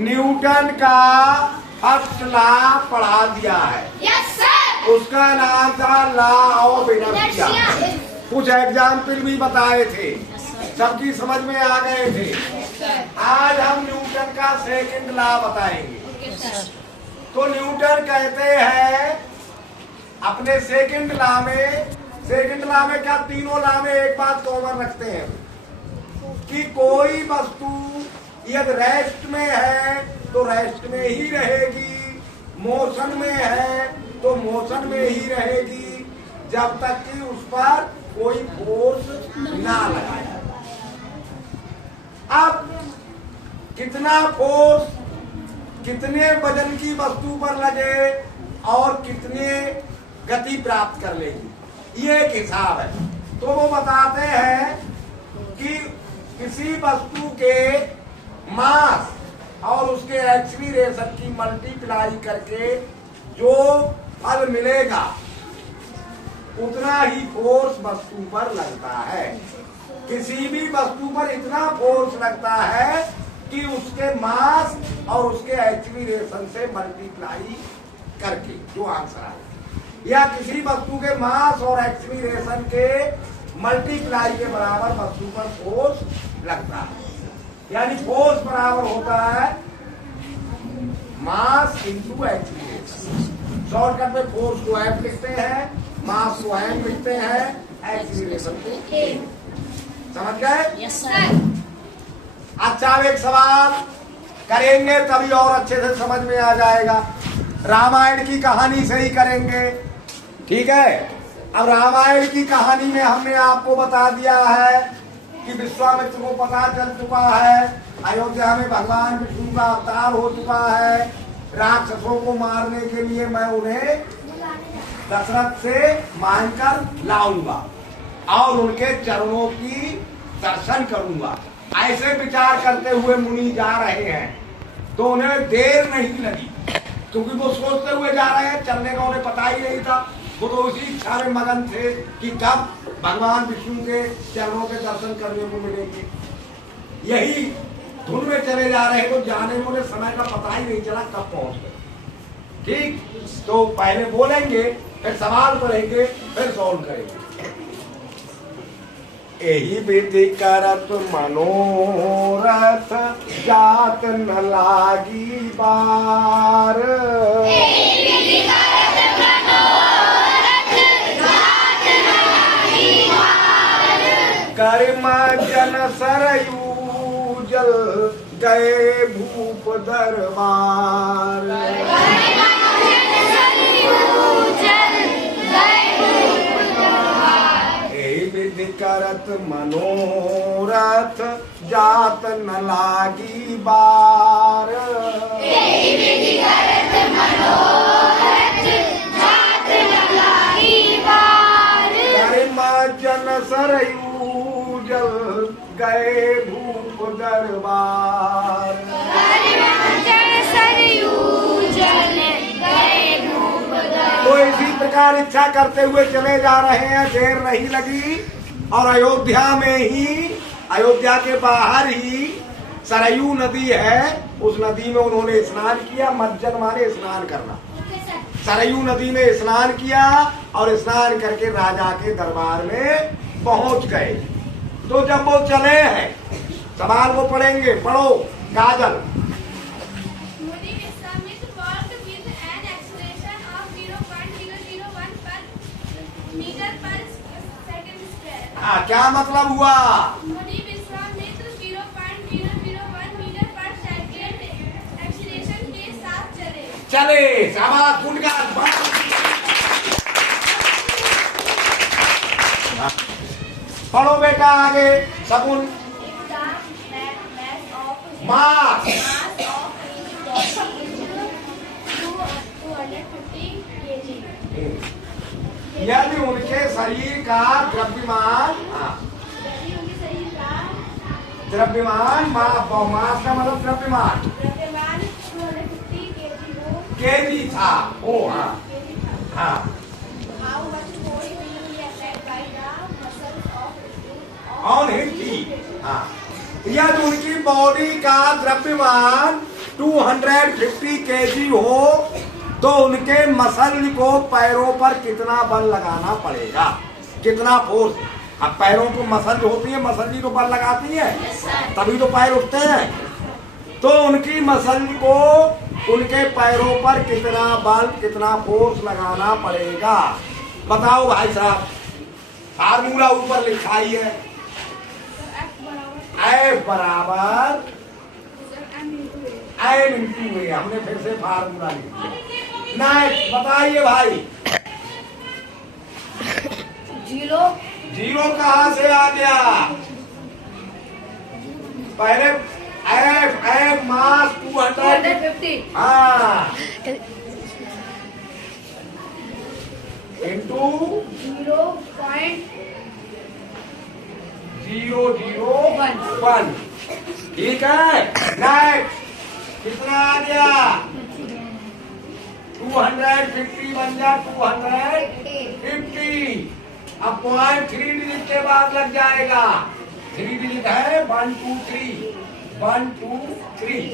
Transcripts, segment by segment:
Newton का first law पढ़ा दिया है। Yes sir. उसका नाम था लॉ ऑफ इनर्शिया। कुछ एग्जाम्पल भी बताए थे, सबकी समझ में आ गए थे। आज हम न्यूटन का सेकंड लॉ बताएंगे। तो न्यूटन कहते हैं अपने सेकंड लॉ में क्या, तीनों लॉ में एक बात कॉमन रखते हैं कि कोई वस्तु यदि रेस्ट में है तो रेस्ट में ही रहेगी, मोशन में है तो मोशन में ही रहेगी, जब तक कि उस पर कोई फोर्स ना लगाया। अब कितना फोर्स कितने वजन की वस्तु पर लगे और कितने गति प्राप्त कर लेगी, ये एक हिसाब है। तो वो बताते हैं कि किसी वस्तु के मास और उसके एक्सीलरेशन की मल्टीप्लाई करके जो फल मिलेगा उतना ही फोर्स वस्तु पर लगता है। किसी भी वस्तु पर इतना फोर्स लगता है कि उसके मास और उसके एक्सीलरेशन से मल्टीप्लाई करके जो आंसर आए, या किसी वस्तु के मास और एक्सीलरेशन के मल्टीप्लाई के बराबर वस्तु पर फोर्स लगता है। यानी फोर्स बराबर होता है मास इंटू एक्सीलरेशन। शॉर्टकट में फोर्स को एफ लिखते हैं, मास को एम लिखते हैं, एक्सीलरेशन को ए। समझ गए? Yes sir. अच्छा, एक सवाल करेंगे तभी और अच्छे से समझ में आ जाएगा। रामायण की कहानी से ही करेंगे, ठीक है? अब रामायण की कहानी में हमने आपको बता दिया है कि विश्वामित्र को पता चल चुका है, अयोध्या में भगवान विष्णु का अवतार हो चुका है, राक्षसों को मारने के लिए मैं उन्हें दशरथ से मांगकर लाऊंगा और उनके चरणों की दर्शन करूंगा। ऐसे विचार करते हुए मुनि जा रहे हैं तो उन्हें देर नहीं लगी, क्योंकि वो सोचते हुए जा रहे हैं, चलने का उन्हें पता ही नहीं था। वो तो उसी इच्छा में मगन थे कि कब भगवान विष्णु के चरणों के दर्शन करने को मिलेंगे। यही धुन में चले जा रहे तो जाने में उन्हें समय का पता ही नहीं चला कब पहुंच गए। ठीक, तो पहले बोलेंगे, फिर सवाल करेंगे, फिर सॉल्व करेंगे। यही विधि करत मनोरथ जात न लागी बार। कर्म जन सरयू जल गए भूप दरबार। विधि करत मनोरथ जात न लागी बार। विधि करत मनोरथ जात न लागी बार। कर्म जन सरयू जल गए भूप दरबार। कर्म जन सरयू जल गए भूप दरबार। तो इसी प्रकार इच्छा करते हुए चले जा रहे हैं, देर नहीं लगी और अयोध्या में ही, अयोध्या के बाहर ही सरयू नदी है, उस नदी में उन्होंने स्नान किया। मज्जन माने स्नान करना। सरयू नदी में स्नान किया और स्नान करके राजा के दरबार में पहुंच गए। तो जब वो चले हैं, सवाल वो पढ़ेंगे, पढ़ो काजल। हाँ, क्या मतलब हुआ? विश्वामित्र 0.0001 मीटर पर सेकंड एक्सीलरेशन के साथ चले। शाबाश, पढ़ो बेटा आगे। सपुन मास यदि उनके शरीर का द्रव्यमान, मास का मतलब द्रव्यमान केजी था। ओ हाँ हाँ, ऑन हिम थी। हाँ, यदि उनकी बॉडी का द्रव्यमान 250 kg हो तो उनके मसल को पैरों पर कितना बल लगाना पड़ेगा, कितना फोर्स। अब पैरों को मसल जो होती है, मसल ही तो बल लगाती है, तभी तो पैर उठते हैं। तो उनकी मसल को उनके पैरों पर कितना बल, कितना फोर्स लगाना पड़ेगा, बताओ भाई साहब। फार्मूला ऊपर लिखा ही है, F बराबर N इंटू ए। हमने फिर से फार्मूला लिख दिया। नेक्स्ट बताइए भाई, जीरो कहां से आ गया? पहले एफ मास 250 हाँ इंटू 0.001। ठीक है। नेक्स्ट कितना आ गया? 250 बन जा 250। अब 0.3 डिजिट के बाद लग जाएगा। 3 डिजिट है 1 2 3 1 2 3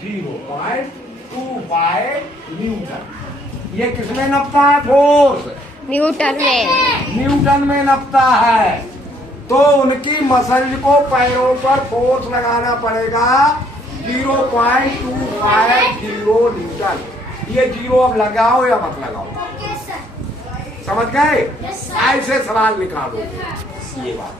0.25 न्यूटन। ये किसमें नपता है फोर्स? न्यूटन में। न्यूटन में नपता है। तो उनकी मसल को पैरों पर फोर्स लगाना पड़ेगा 0.250 न्यूटन। ये जीरो अब लगाओ या मत लगाओ, समझ गए? ऐसे सवाल निकालो ये बात।